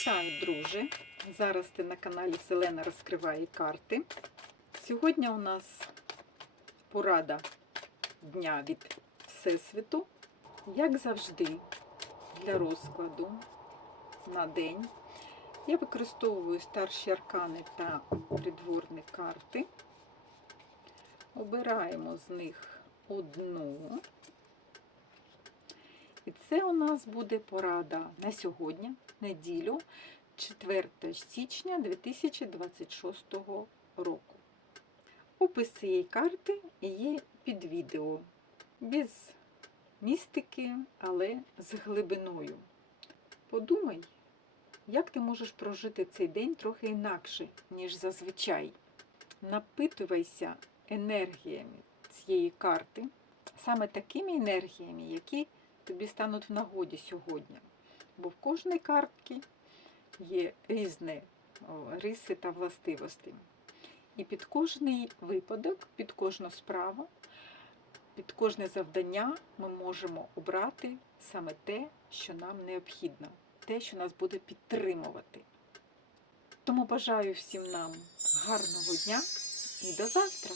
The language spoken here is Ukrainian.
Вітаю, друже! Зараз ти на каналі Селена розкриває карти. Сьогодні у нас порада дня від Всесвіту. Як завжди, для розкладу на день я використовую старші аркани та придворні карти. Обираємо з них одну. І це у нас буде порада на сьогодні, неділю, 4 січня 2026 року. Опис цієї карти є під відео. Без містики, але з глибиною. Подумай, як ти можеш прожити цей день трохи інакше, ніж зазвичай. Напитувайся енергіями цієї карти, саме такими енергіями, які тобі стануть в нагоді сьогодні. Бо в кожній картці є різні риси та властивості. І під кожний випадок, під кожну справу, під кожне завдання ми можемо обрати саме те, що нам необхідно, те, що нас буде підтримувати. Тому бажаю всім нам гарного дня і до завтра!